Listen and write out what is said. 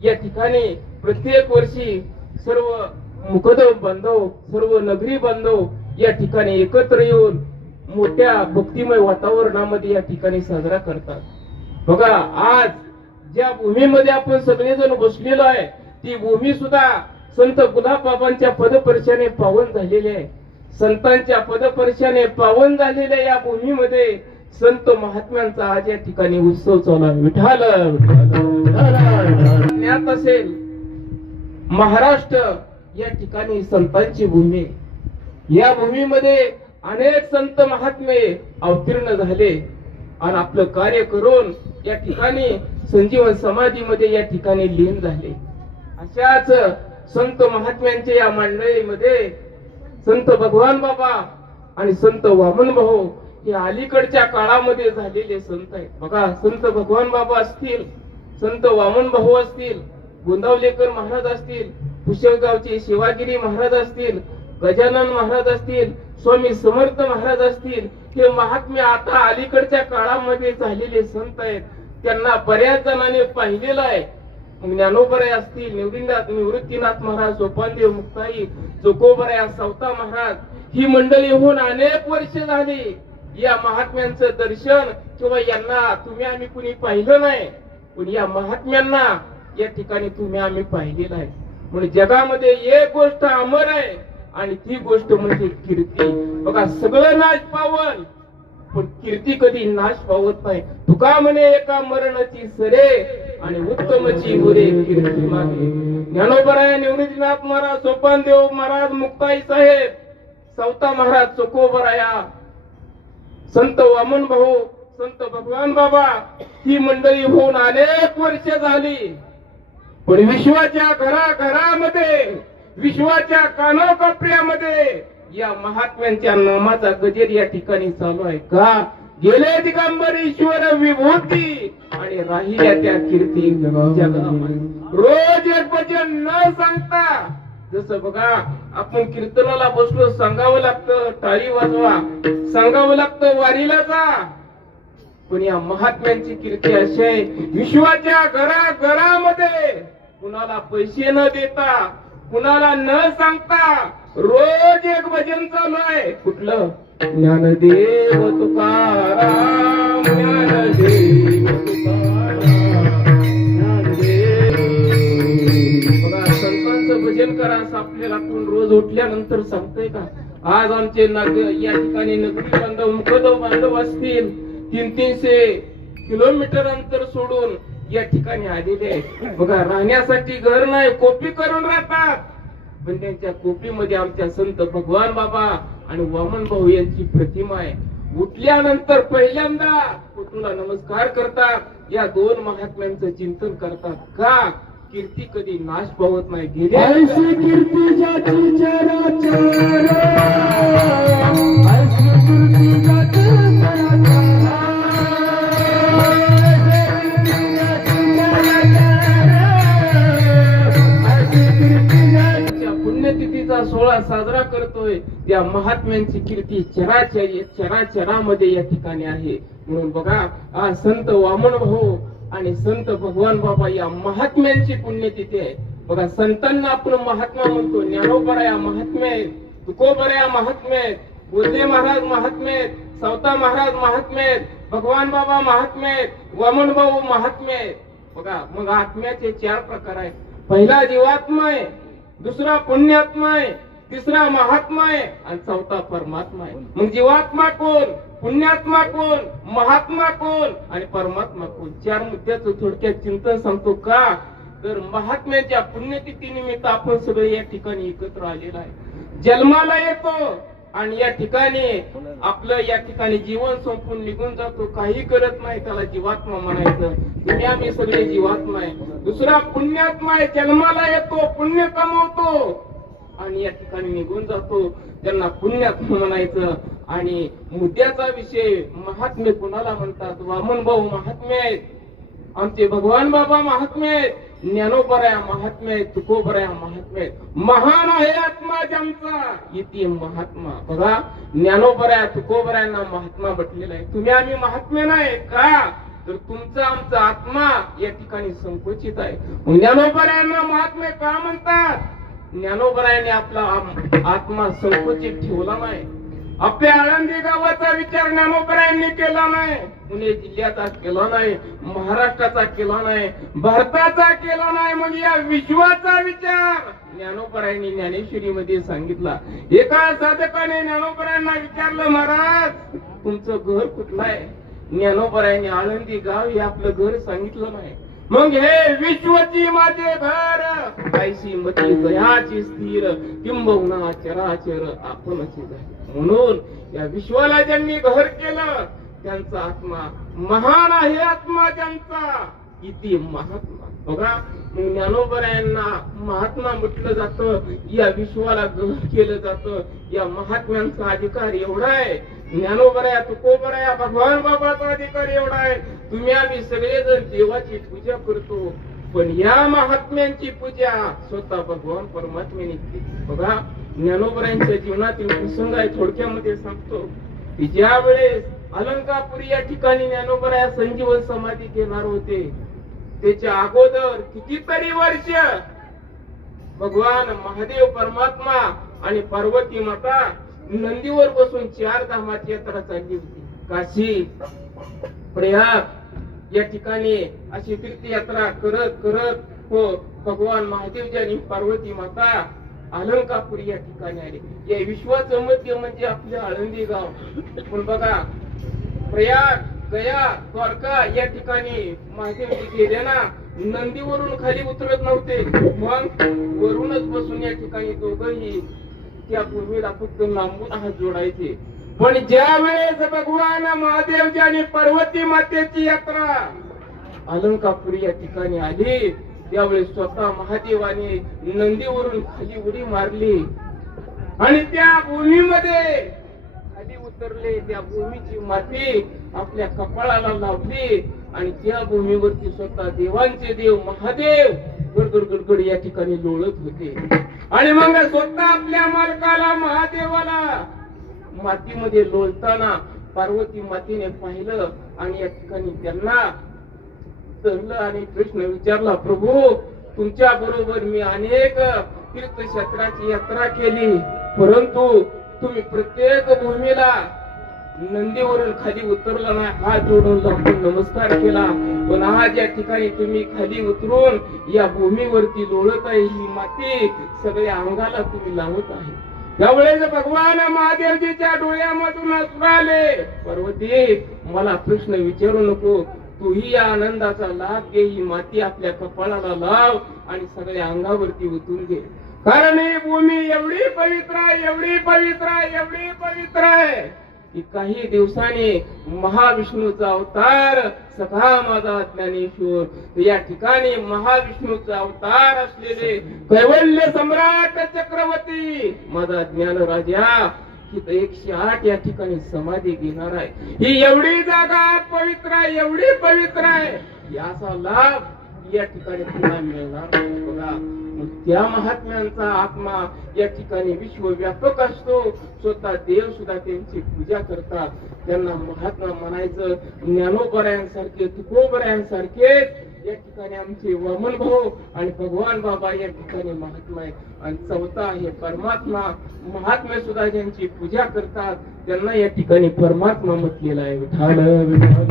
या ठिकाणी प्रत्येक वर्षी सर्व मुकदम बांधव, सर्व नगरी बांधव या ठिकाणी एकत्र येऊन मोठ्या भक्तिमय वातावरणामध्ये या ठिकाणी साजरा करतात. बघा, आज ज्या भूमीमध्ये आपण सगळेजण बसलेलो आहे ती भूमी सुद्धा संत गुलाबबाबांच्या पदस्पर्शाने पावन झालेली आहे. संतांच्या पदस्पर्शाने पावन झालेल्या या भूमीमध्ये संत महात्म्यांचा आज या ठिकाणी उत्सव चालू आहे. विठाल ज्ञात असेल, महाराष्ट्र या ठिकाणी संतांची भूमी. या भूमीमध्ये अनेक संत महात्मे अवतीर्ण झाले आणि आपलं कार्य करून या ठिकाणी संजीवन समाधीमध्ये या ठिकाणी लीन झाले. अशाच संत महात्म्यांच्या या मंडळीमध्ये संत भगवान बाबा आणि संत वामन भाऊ हे अलीकडच्या काळामध्ये झालेले संत आहेत. बघा, संत भगवान बाबा असतील, संत वामन भाऊ असतील, गोंदावलेकर महाराज असतील, पुष्यगावचे शिवागिरी महाराज असतील, गजानन महाराज असतील, स्वामी समर्थ महाराज असतील, हे महात्मे आता अलीकडच्या काळामध्ये झालेले संत आहेत. त्यांना बऱ्याच जणांनी पाहिलेलं आहे. ज्ञानोबराय असतील, निवृत्तीनाथ महाराज, सोपानदेव मुक्ताई, जोकोबराय, सावता महाराज, ही मंडळी होऊन अनेक वर्ष झाली. या महात्म्यांचं दर्शन किंवा यांना तुम्ही आम्ही कुणी पाहिलं नाही, पण या महात्म्यांना या ठिकाणी तुम्ही आम्ही पाहिलेलं आहे. म्हणून जगामध्ये एक गोष्ट अमर आहे आणि ती गोष्ट म्हणजे कीर्ती. बघा, सगळं नाश पावन पण कीर्ती कधी नाश पावत नाही. तुका म्हणे एका मरणाची सरे आणि उत्तमची मुरे कीर्ती मागे. ज्ञानोबराय, निवृत्तीनाथ महाराज, सोपानदेव महाराज, मुक्ताई साहेब, सावता महाराज, चोकोबराया, संत वामन भाऊ, संत भगवान बाबा, ही मंडळी होऊन अनेक वर्ष झाली. पण विश्वाच्या घराघरामध्ये, विश्वाच्या कानोकोपऱ्यामध्ये या महात्म्यांच्या नामाचा गजेर या ठिकाणी चालू आहे. का? गेले दिगंबर ईश्वर विभूती आणि राहिल्या त्या कीर्ती जगामध्ये. रोज एक भजन न सांगता, जसं बघा आपण कीर्तनाला बसलो, सांगावं लागतं टाळी वाजवा, सांगावं लागतं वारीला जा. पण या महात्म्यांची कीर्ती अशी आहे, विश्वाच्या घराघरामध्ये कुणाला पैसे न देता, कुणाला न सांगता रोज एक भजन चालू आहे. कुठलं? ज्ञानदेव तुकाराम, ज्ञानदेव तुकाराम, ज्ञानदेव. बघा, संतांचं भजन करा असं आपल्याला कोण रोज उठल्यानंतर सांगतोय का? आज आमचे या ठिकाणी नगरी बांधव, मुकदम बांधव असतील, 300 किलोमीटर अंतर सोडून या ठिकाणी आलेले आहेत. बघा, राहण्यासाठी घर नाही, कोपी करून राहतात. पण त्यांच्या कोपीमध्ये आमच्या संत भगवान बाबा आणि वामन भाऊ यांची प्रतिमा आहे. उठल्यानंतर पहिल्यांदा तुला नमस्कार करतात. या दोन महात्म्यांचं चिंतन करतात. का? कीर्ती कधी नाश पावत नाही. गेले कीर्ती ज्याची चराचर, पुण्यतिथीचा सोहळा साजरा करतोय. त्या महात्म्यांची कीर्ती चराचरामध्ये या ठिकाणी आहे. म्हणून बघा, आज संत वामन भाऊ आणि संत भगवान बाबा या महात्म्यांची पुण्यतिथी आहे. बघा, संतांना आपण महात्मा म्हणतो. ज्ञानोबराया महात्मे आहेत, तुकोबराया महात्मे आहेत, बोधे महाराज महात्मे आहेत, सावता महाराज महात्मे आहेत, भगवान बाबा महात्मे आहेत, वामन भाऊ महात्मे आहेत. बघा, मग आत्म्याचे 4 प्रकार आहेत. पहिला जीवात्मा आहे, दुसरा पुण्यात्मा आहे, तिसरा महात्मा आहे आणि चौथा परमात्मा आहे. मग जीवात्मा कोण, पुण्यात्मा कोण, महात्मा कोण आणि परमात्मा कोण? 4 मुद्द्याचं थोडक्यात चिंतन सांगतो. का? तर महात्म्याच्या पुण्यतिथी निमित्त आपण सगळे या ठिकाणी एकत्र आलेलो आहे. जन्माला येतो आणि या ठिकाणी आपलं या ठिकाणी जीवन संपून निघून जातो, काही करत नाही, त्याला जीवात्मा म्हणायचं. तुम्ही आम्ही सगळे जीवात्मा आहे. दुसरा पुण्यात्मा आहे, जन्माला येतो, पुण्य कमवतो आणि या ठिकाणी निघून जातो, त्यांना पुण्यात्मा म्हणायचं. आणि मुद्द्याचा विषय महात्मे कुणाला म्हणतात? वामन भाऊ महात्मे आहेत, आमचे भगवान बाबा महात्मे आहेत, ज्ञानोबराया महात्मे आहेत, तुकोबराया महात्मे आहेत. महान आहे आत्मा ज्यांचा इति महात्मा. बघा, ज्ञानोबराया तुकोबरायांना महात्मा म्हटलेला आहे. तुम्ही आम्ही महात्मे नाही. का? तर तुमचा आमचा आत्मा या ठिकाणी संकुचित आहे. ज्ञानोबरायांना महात्मे का म्हणतात? ज्ञानोबरायांनी आपला आत्मा संकुचित ठेवला नाही. आपल्या आळंदी गावाचा विचार ज्ञानोबरायांनी केला नाही, पुणे जिल्ह्याचा केला नाही, महाराष्ट्राचा केला नाही, भारताचा केला नाही, मग या विश्वाचा विचार ज्ञानोबरायांनी ज्ञानेश्वरीमध्ये सांगितला. एका साधकाने ज्ञानोबरायांना विचारलं, महाराज तुमचं घर कुठलं आहे? ज्ञानोबरायांनी आळंदी गाव हे आपलं घर सांगितलं नाही. मग हे विश्वची माझे घर, ऐशी मती दयाची स्थिर, किंबहुना चराचर आपणची झाली. म्हणून या विश्वाला ज्यांनी घर केलं त्यांचा आत्मा महान आहे. आत्मा त्यांचा किती महात्मा बघा. ज्ञानोबरायांना महात्मा म्हटलं जातं, या विश्वाला घर केलं जातं. या महात्म्यांचा अधिकार एवढा आहे. ज्ञानोबराया, तुकोबराया, भगवान बाबाचा अधिकार एवढा आहे. तुम्ही आम्ही सगळेजण देवाची पूजा करतो, पण या महात्म्यांची पूजा स्वतः भगवान परमात्म्याने केली. बघा ज्ञानोबरायांच्या जीवनातील प्रसंग आहे, थोडक्यामध्ये सांगतो. ज्या वेळेस अलंकापुरी या ठिकाणी ज्ञानोबराया संजीवन समाधी घेणार होते, त्याच्या अगोदर कितीतरी वर्ष भगवान महादेव परमात्मा आणि पार्वती माता नंदीवर बसून 4 धामाची यात्रा चालली होती. काशी, प्रयाग या ठिकाणी अशी तीर्थयात्रा करत करत हो भगवान महादेवजी आणि पार्वती माता अलंकापुरी या ठिकाणी आले. या विश्वाचं मध्य म्हणजे आपलं आळंदी गाव. पण बघा प्रयाग, गया, द्वारका या ठिकाणी महादेवजी गेले ना, नंदीवरून खाली उतरत नव्हते, मग वरूनच बसून या ठिकाणी दोघंही त्या भूमीला फक्त लांबून हात जोडायचे. पण ज्या वेळेस भगवान महादेवजी आणि पार्वती मातेची यात्रा अलंकापुरी या ठिकाणी आली, त्यावेळेस स्वतः महादेवाने नंदीवरून खाली उडी मारली आणि त्या भूमीमध्ये खाली उतरले. त्या भूमीची माती आपल्या कपाळाला लावली आणि त्या भूमीवरती स्वतः देवांचे देव महादेव गडगड गडगड या ठिकाणी लोळत होते. आणि मग स्वतः आपल्या मालकाला महादेवाला मातीमध्ये लोळताना पार्वती मातेने पाहिलं आणि या ठिकाणी त्यांना तरलं आणि प्रश्न विचारला, प्रभू तुमच्या बरोबर मी अनेक तीर्थक्षेत्राची यात्रा केली, परंतु तुम्ही प्रत्येक भूमीला नंदीवरून खाली उतरला नाही, हात जोडून आपण नमस्कार केला, पण आज या ठिकाणी तुम्ही खाली उतरून या भूमीवरती लोळत आहे, ही माती सगळ्या अंगाला तुम्ही लावत आहे. त्यावेळेस भगवान महादेवजीच्या डोळ्यामधून अश्रू आले. पार्वती मला प्रश्न विचारू नको, तूही या आनंदाचा लाभ घे. ही माती आपल्या कपाळाला लाव आणि सगळ्या अंगावरती उतरून घे, कारण ही भूमी एवढी पवित्र आहे, एवढी पवित्र आहे, एवढी पवित्र आहे की काही दिवसांनी महाविष्णूचा अवतार सखा माझा ज्ञानेश्वर या ठिकाणी महाविष्णूचा अवतार असलेले कैवल्य सम्राट चक्रवर्ती माझा ज्ञानराजा तिथं 108 या ठिकाणी समाधी घेणार आहे. ही एवढी जागा पवित्र आहे, एवढी पवित्र आहे, याचा लाभ या ठिकाणी पुन्हा मिळणार नाही. बघा त्या महात्म्यांचा आत्मा या ठिकाणी विश्वव्यापक असतो. स्वतः देव सुद्धा त्यांची पूजा करतात. त्यांना महात्मा म्हणायचं. ज्ञानोबरायांसारखे, तुकोबरायांसारखेच या ठिकाणी आमचे वामन भाऊ आणि भगवान बाबा या ठिकाणी महात्मा आहे. आणि चौथा आहे परमात्मा. महात्मे सुद्धा ज्यांची पूजा करतात त्यांना या ठिकाणी परमात्मा म्हटलेला आहे. विठाल विठाल.